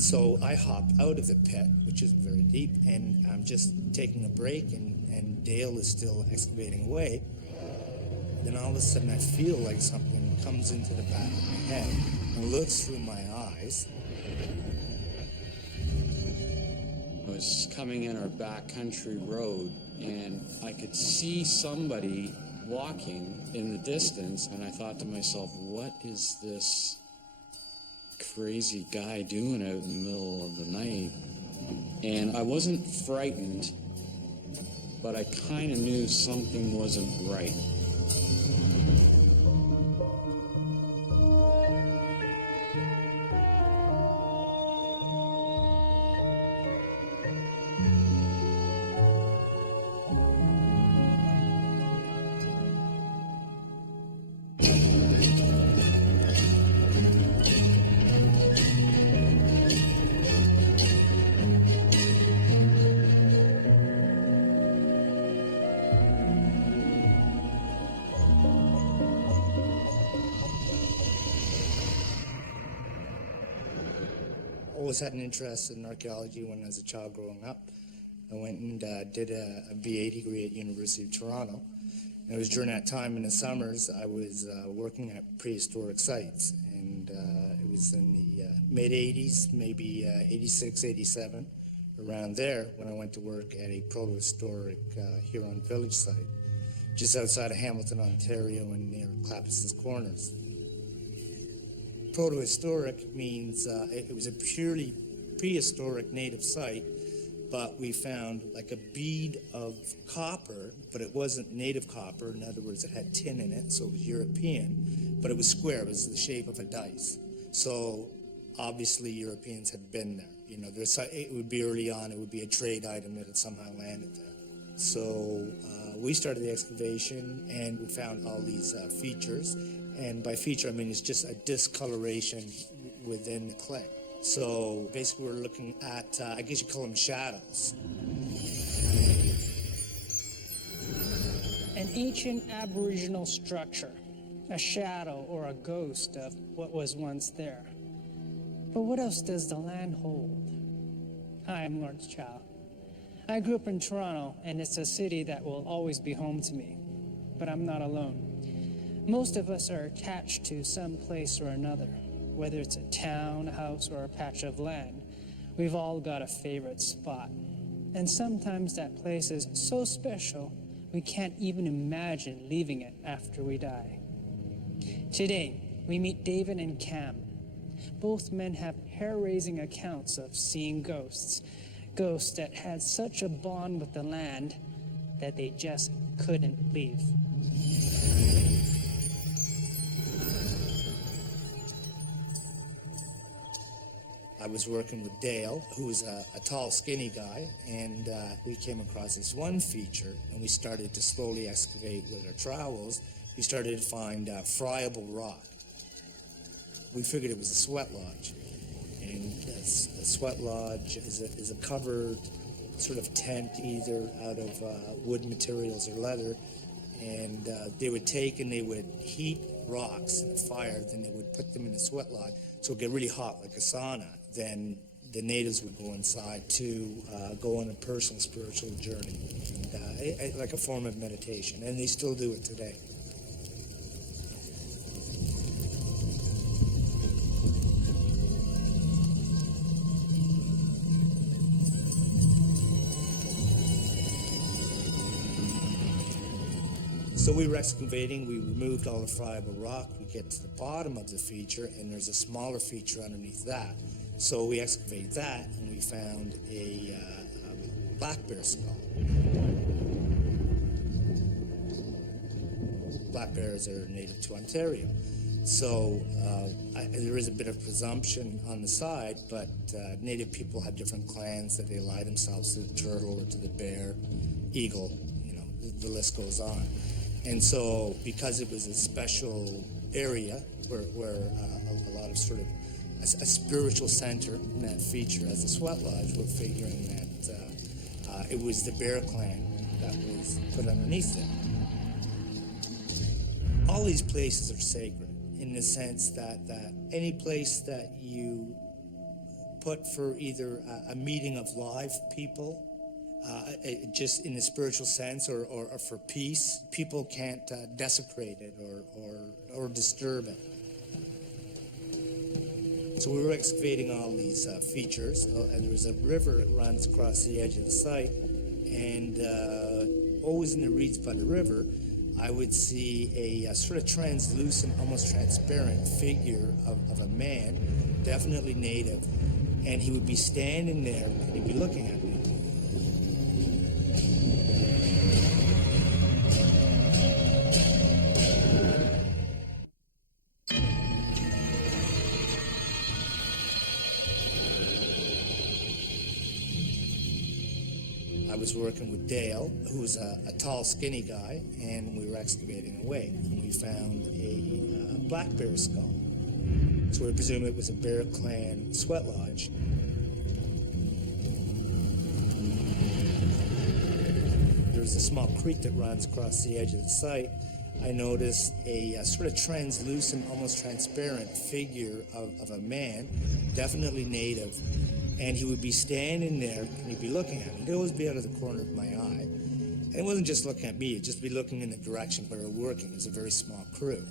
So I hop out of the pit, which is very deep, and I'm just taking a break, and Dale is still excavating away. Then all of a sudden I feel like something comes into the back of my head and looks through my eyes. I was coming in our backcountry road, and I could see somebody walking in the distance, and I thought to myself, what is this crazy guy doing out in the middle of the night? And I wasn't frightened, but I kind of knew something wasn't right. Always had an interest in archaeology when I was a child growing up. I went and did a BA degree at University of Toronto. And it was during that time in the summers I was working at prehistoric sites. And it was in the mid-'80s, maybe 86, 87, around there when I went to work at a protohistoric Huron village site just outside of Hamilton, Ontario, and near Clapus's Corners. Protohistoric means it was a purely prehistoric native site, but we found like a bead of copper, but it wasn't native copper. In other words, it had tin in it, so it was European, but it was square. It was the shape of a dice. So obviously Europeans had been there. You know, it would be early on. It would be a trade item that had somehow landed there. So we started the excavation, and we found all these features. And by feature, I mean it's just a discoloration within the clay. So basically we're looking at, I guess you call them shadows. An ancient Aboriginal structure, a shadow or a ghost of what was once there. But what else does the land hold? Hi, I'm Lawrence Chow. I grew up in Toronto, and it's a city that will always be home to me. But I'm not alone. Most of us are attached to some place or another, whether it's a town, a house, or a patch of land. We've all got a favorite spot. And sometimes that place is so special, we can't even imagine leaving it after we die. Today, we meet David and Cam. Both men have hair-raising accounts of seeing ghosts that had such a bond with the land that they just couldn't leave. I was working with Dale, who was a tall, skinny guy, and we came across this one feature, and we started to slowly excavate with our trowels. We started to find friable rock. We figured it was a sweat lodge, and a sweat lodge is a covered sort of tent, either out of wood materials or leather, and they would take and they would heat rocks in a fire, then they would put them in a sweat lodge, so it would get really hot like a sauna. Then the natives would go inside to go on a personal spiritual journey, and, like a form of meditation, and they still do it today. So we were excavating, we removed all the friable rock, we get to the bottom of the feature, and there's a smaller feature underneath that. So we excavate that, and we found a black bear skull. Black bears are native to Ontario. So there is a bit of presumption on the side, but native people have different clans that they ally themselves to the turtle or to the bear, eagle, you know, the list goes on. And so because it was a special area where a lot of sort of a spiritual center in that feature as a sweat lodge, we're figuring that it was the Bear Clan that was put underneath it. All these places are sacred in the sense that any place that you put for either a meeting of live people, just in a spiritual sense, or for peace. People can't desecrate it or disturb it. So we were excavating all these features, and there was a river that runs across the edge of the site, and always in the reeds by the river, I would see a sort of translucent, almost transparent figure of a man, definitely native, and he would be standing there, and he'd be looking at me. I was working with Dale, who was a tall, skinny guy, and we were excavating away. And we found a black bear skull. So we presume it was a Bear Clan sweat lodge. There's a small creek that runs across the edge of the site. I noticed a sort of translucent, almost transparent figure of a man, definitely native. And he would be standing there, and he'd be looking at me. He'd always be out of the corner of my eye. And it wasn't just looking at me, it'd just be looking in the direction where we were working. It was a very small crew.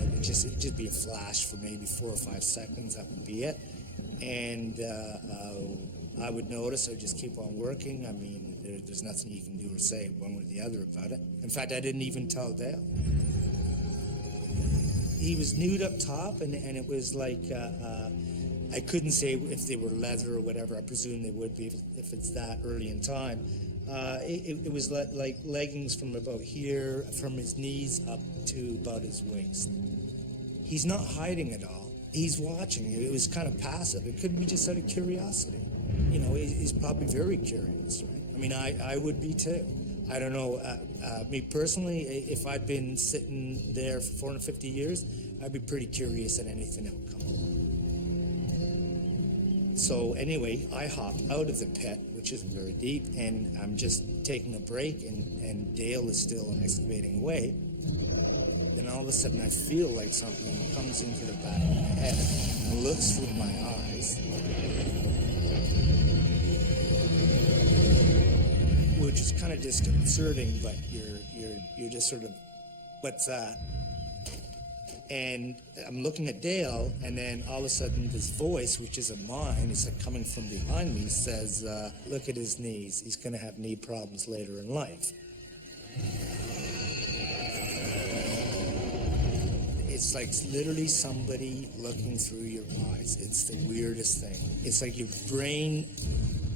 It'd just be a flash for maybe 4 or 5 seconds, that would be it. And I would notice, I would just keep on working. I mean, there's nothing you can do or say one way or the other about it. In fact, I didn't even tell Dale. He was nude up top, and it was like, I couldn't say if they were leather or whatever. I presume they would be if it's that early in time. It was like leggings from about here, from his knees up to about his waist. He's not hiding at all. He's watching. It was kind of passive. It could be just out of curiosity. You know, he's probably very curious, right? I mean, I would be too. I don't know. Me personally, if I'd been sitting there for 450 years, I'd be pretty curious at anything that would come along. So anyway, I hop out of the pit, which isn't very deep, and I'm just taking a break, and Dale is still excavating away. Then all of a sudden I feel like something comes into the back of my head and looks through my eyes, which is kind of disconcerting, but you're just sort of, what's that? And I'm looking at Dale, and then all of a sudden this voice, which isn't mine, it's like coming from behind me, says, look at his knees. He's going to have knee problems later in life. It's like literally somebody looking through your eyes. It's the weirdest thing. It's like your brain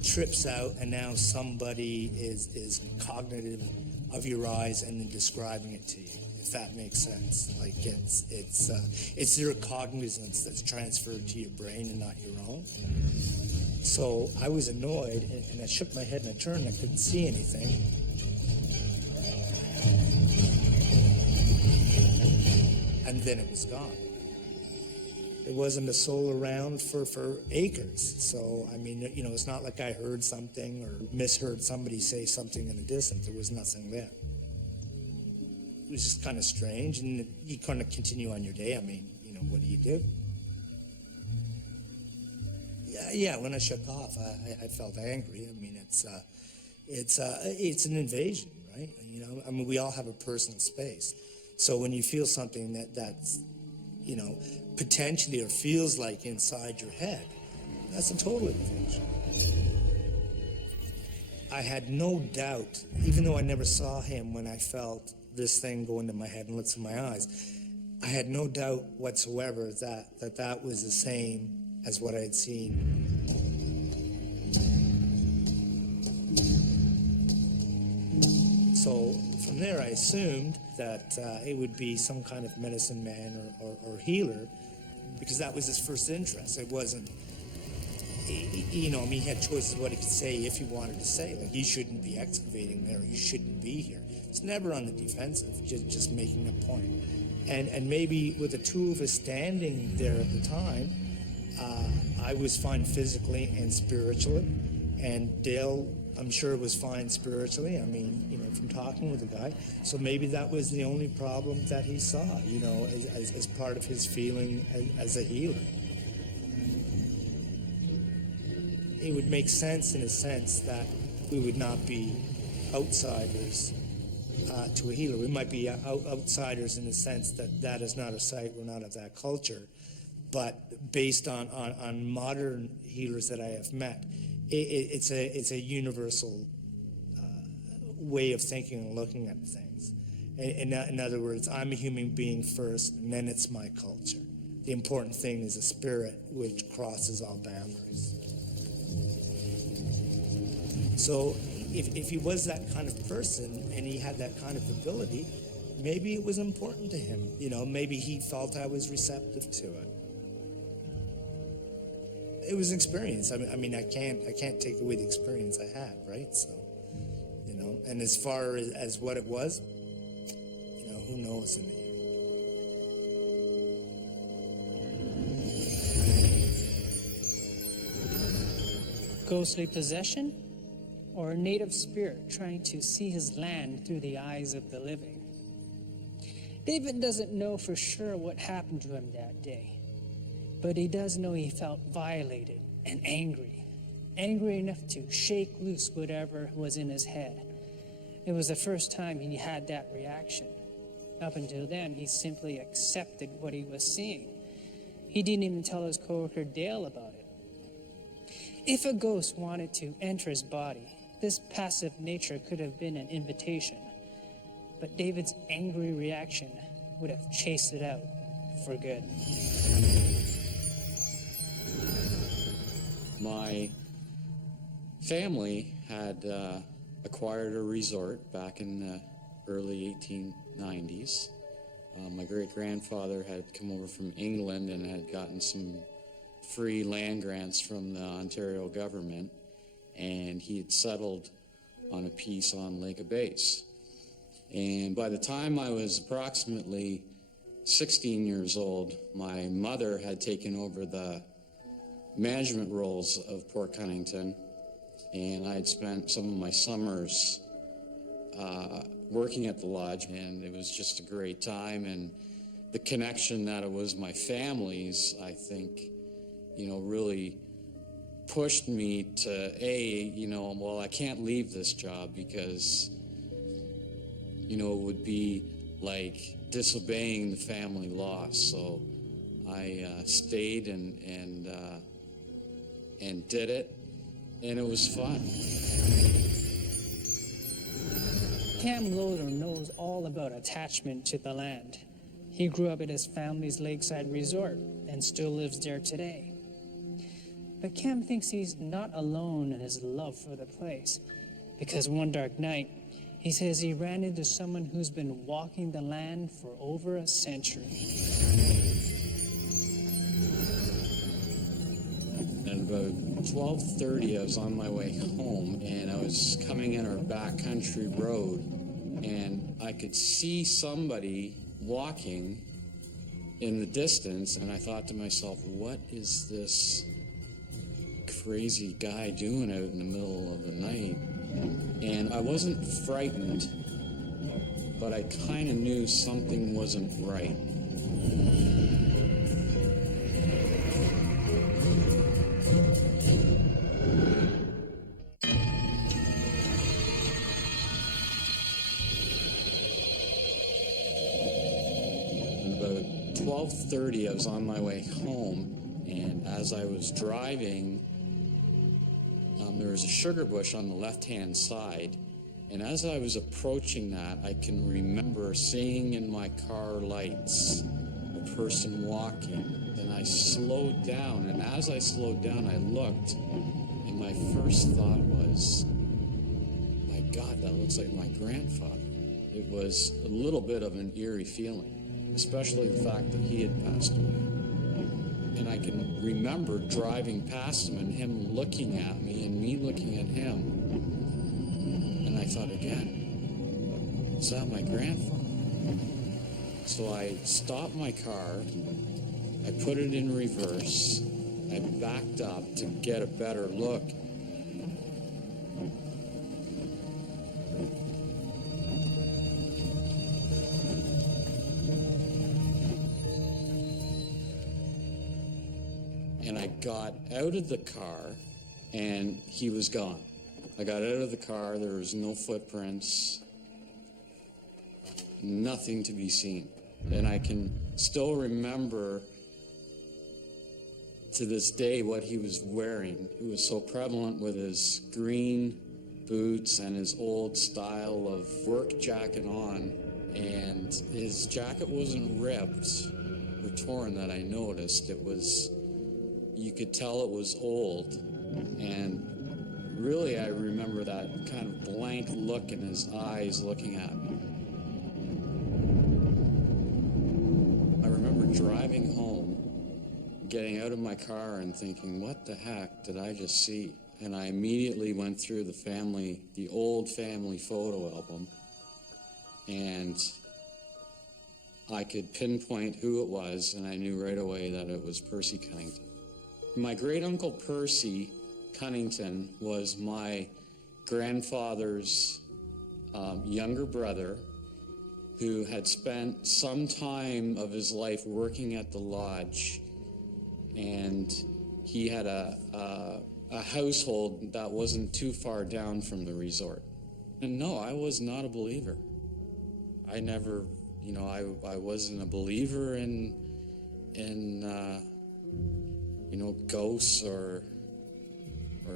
trips out, and now somebody is cognitive of your eyes and then describing it to you. If that makes sense. Like it's their cognizance that's transferred to your brain and not your own. So I was annoyed, and I shook my head and I turned, and I couldn't see anything. And then it was gone. There wasn't a soul around for acres. So, I mean, you know, it's not like I heard something or misheard somebody say something in the distance. There was nothing there. It was just kind of strange, and you kind of continue on your day. I mean, you know, what do you do? Yeah. When I shook off, I felt angry. I mean, it's an invasion, right? You know, I mean, we all have a personal space. So when you feel something that's, you know, potentially or feels like inside your head, that's a total invasion. I had no doubt, even though I never saw him when I felt this thing go into my head and look through my eyes, I had no doubt whatsoever that was the same as what I had seen. So from there I assumed that it would be some kind of medicine man or healer, because that was his first interest. It wasn't, you know, I mean, he had choices of what he could say if he wanted to say, like, you shouldn't be excavating there, you shouldn't be here. It's never on the defensive, just making a point. And maybe with the two of us standing there at the time, I was fine physically and spiritually, and Dale, I'm sure, was fine spiritually. I mean, you know, from talking with the guy. So maybe that was the only problem that he saw, you know, as part of his feeling as a healer. it would make sense in a sense that we would not be outsiders to a healer. We might be outsiders in the sense that that is not a site, we're not of that culture. But based on modern healers that I have met, it's a universal way of thinking and looking at things. In other words, I'm a human being first, and then it's my culture. The important thing is a spirit which crosses all boundaries. So if he was that kind of person and he had that kind of ability, maybe it was important to him. You know, maybe he felt I was receptive to it. It was an experience. I mean, I can't take away the experience I had, right? So, you know, and as far as what it was, you know, who knows in the end. Ghostly possession, or a native spirit trying to see his land through the eyes of the living. David doesn't know for sure what happened to him that day, but he does know he felt violated and angry enough to shake loose whatever was in his head. It was the first time he had that reaction. Up until then, he simply accepted what he was seeing. He didn't even tell his coworker Dale about it. If a ghost wanted to enter his body, this passive nature could have been an invitation. But David's angry reaction would have chased it out for good. My family had acquired a resort back in the early 1890s. My great-grandfather had come over from England and had gotten some free land grants from the Ontario government, and he had settled on a piece on Lake Abase. And by the time I was approximately 16 years old, my mother had taken over the management roles of Port Cunnington, and I had spent some of my summers working at the lodge, and it was just a great time. And the connection that it was my family's, I think, you know, really pushed me to, well, I can't leave this job because, you know, it would be like disobeying the family law. So I stayed and did it, and it was fun. Cam Loader knows all about attachment to the land. He grew up at his family's lakeside resort and still lives there today. But Cam thinks he's not alone in his love for the place, because one dark night, he says he ran into someone who's been walking the land for over a century. At about 12:30, I was on my way home, and I was coming in our backcountry road, and I could see somebody walking in the distance, and I thought to myself, what is this crazy guy doing out in the middle of the night? And I wasn't frightened, but I kind of knew something wasn't right. About 12:30, I was on my way home, and as I was driving, there was a sugar bush on the left-hand side, and as I was approaching that, I can remember seeing in my car lights a person walking. Then I slowed down, and as I slowed down, I looked, and my first thought was, my God, that looks like my grandfather. It was a little bit of an eerie feeling, especially the fact that he had passed away. And I can remember driving past him and him looking at me and me looking at him. And I thought again, is that my grandfather? So I stopped my car, I put it in reverse, I backed up to get a better look. And I got out of the car and he was gone. I got out of the car, there was no footprints, nothing to be seen. And I can still remember to this day what he was wearing. It was so prevalent with his green boots and his old style of work jacket on. And his jacket wasn't ripped or torn that I noticed. It was, you could tell it was old. And really, I remember that kind of blank look in his eyes looking at me. I remember driving home, getting out of my car and thinking, what the heck did I just see? And I immediately went through the old family photo album, and I could pinpoint who it was, and I knew right away that it was Percy Cunnington. My great-uncle Percy Cunnington was my grandfather's younger brother, who had spent some time of his life working at the lodge, and he had a household that wasn't too far down from the resort. And no, I was not a believer. I never, I wasn't a believer in ghosts or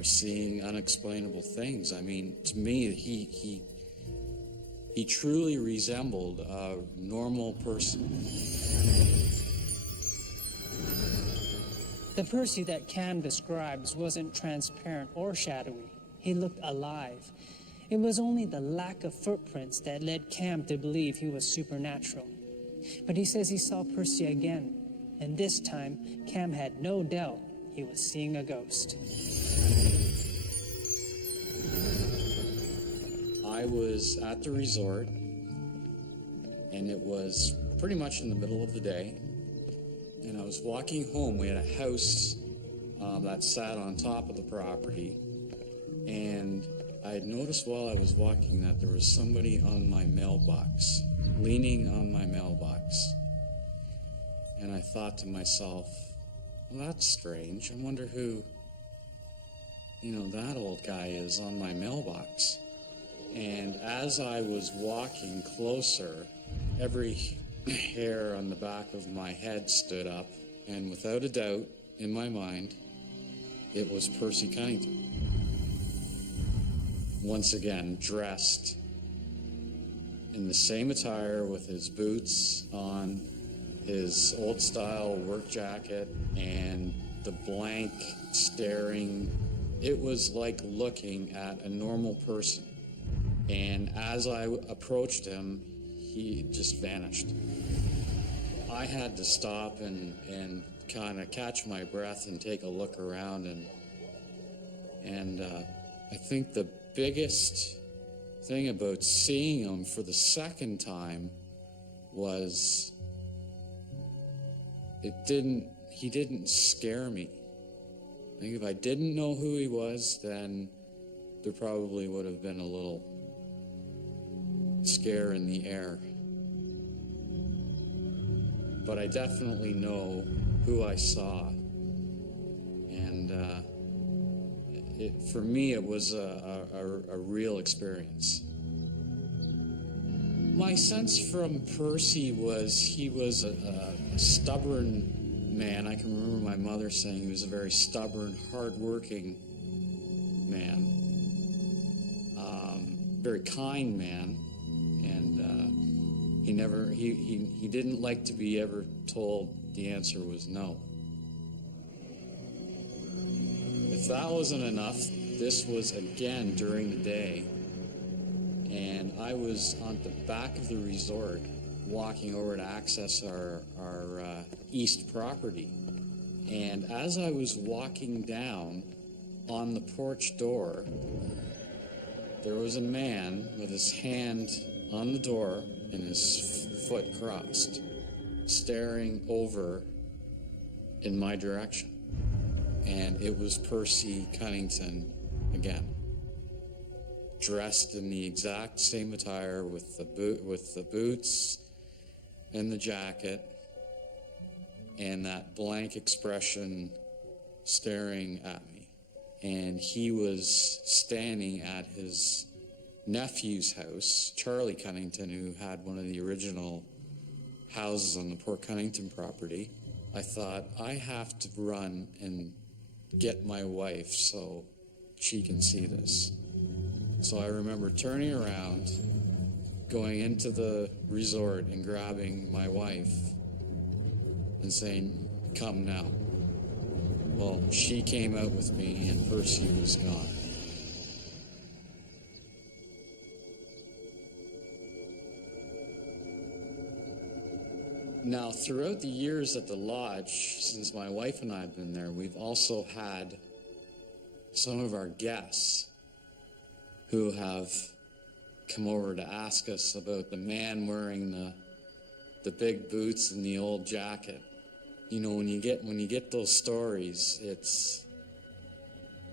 seeing unexplainable things. I mean, to me, he truly resembled a normal person. The Percy that Cam describes wasn't transparent or shadowy. He looked alive. It was only the lack of footprints that led Cam to believe he was supernatural. But he says he saw Percy again, and this time, Cam had no doubt he was seeing a ghost. I was at the resort, and it was pretty much in the middle of the day, and I was walking home. We had a house that sat on top of the property, and I had noticed while I was walking that there was somebody on my mailbox, leaning on my mailbox. And I thought to myself, well, that's strange. I wonder who, that old guy is on my mailbox. And as I was walking closer, every hair on the back of my head stood up, and without a doubt, in my mind, it was Percy Cunnington. Once again, dressed in the same attire with his boots on, his old-style work jacket, and the blank staring. It was like looking at a normal person. And as I approached him, he just vanished. I had to stop and kind of catch my breath and take a look around, and I think the biggest thing about seeing him for the second time was he didn't scare me. I think if I didn't know who he was, then there probably would have been a little scare in the air. But I definitely know who I saw. And for me, it was a real experience. My sense from Percy was he was a stubborn man. I can remember my mother saying he was a very stubborn, hard-working man. Very kind man. And he didn't like to be ever told the answer was no. If that wasn't enough, this was again during the day, and I was on the back of the resort walking over to access our east property. And as I was walking down on the porch door, there was a man with his hand on the door and his foot crossed, staring over in my direction. And it was Percy Cunnington again, dressed in the exact same attire with the boots and the jacket and that blank expression staring at me. and he was standing at his nephew's house, Charlie Cunnington, who had one of the original houses on the Port Cunnington property. I thought, I have to run and get my wife so she can see this. So I remember turning around, going into the resort and grabbing my wife and saying, "Come now." Well, she came out with me and Percy was gone. Now, throughout the years at the lodge, since my wife and I have been there, we've also had some of our guests who have come over to ask us about the man wearing the big boots and the old jacket. You know, when you get those stories, it's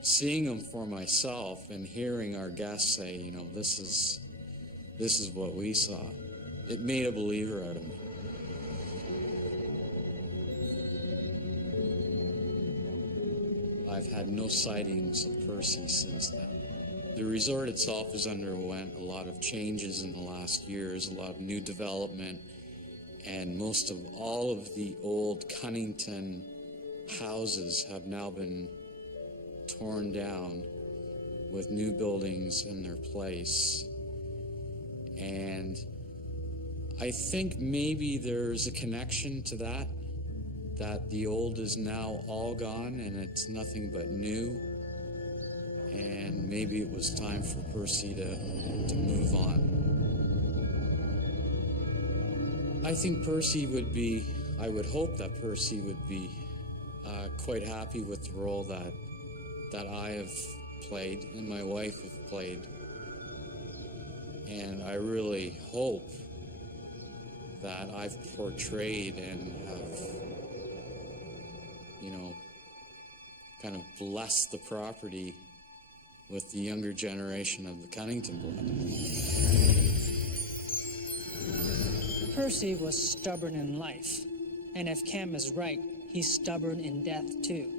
seeing them for myself and hearing our guests say, you know, this is what we saw. It made a believer out of me. I've had no sightings of Percy since then. The resort itself has underwent a lot of changes in the last years, a lot of new development, and most of all of the old Cunnington houses have now been torn down with new buildings in their place. And I think maybe there's a connection to that the old is now all gone and it's nothing but new. And maybe it was time for Percy to move on. I think Percy would be, I would hope that Percy would be quite happy with the role that I have played and my wife have played. And I really hope that I've portrayed and have, you know, kind of blessed the property with the younger generation of the Cunnington blood. Percy was stubborn in life, and if Cam is right, he's stubborn in death too.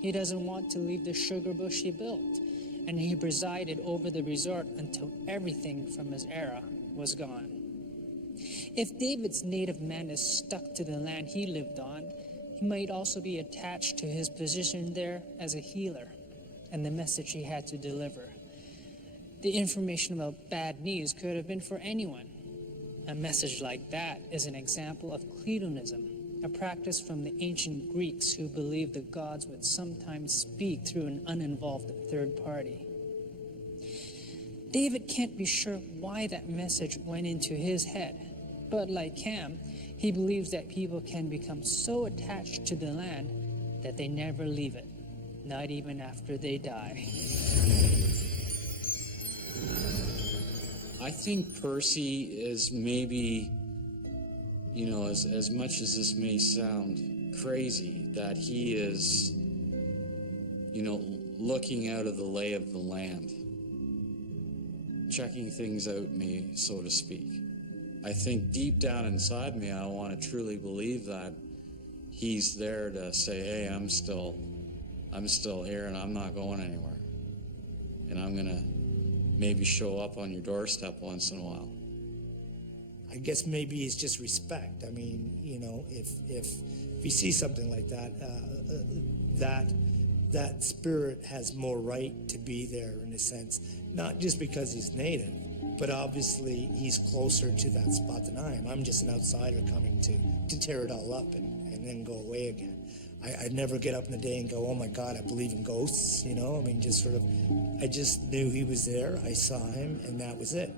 He doesn't want to leave the sugar bush he built, and he presided over the resort until everything from his era was gone. If David's native man is stuck to the land he lived on, he might also be attached to his position there as a healer and the message he had to deliver. The information about bad news could have been for anyone. A message like that is an example of Kledonism, a practice from the ancient Greeks who believed the gods would sometimes speak through an uninvolved third party. David can't be sure why that message went into his head, but like Cam, he believes that people can become so attached to the land that they never leave it, not even after they die. I think Percy is maybe, you know, as much as this may sound crazy, that he is, you know, looking out of the lay of the land, checking things out, so to speak. I think deep down inside me, I want to truly believe that he's there to say, hey, I'm still here and I'm not going anywhere. And I'm going to maybe show up on your doorstep once in a while. I guess maybe it's just respect. I mean, you know, if you see something like that, that spirit has more right to be there in a sense, not just because he's native, but obviously he's closer to that spot than I am. I'm just an outsider coming to tear it all up and then go away again. I'd never get up in the day and go, oh my God, I believe in ghosts, you know? I mean, just sort of, I just knew he was there, I saw him, and that was it.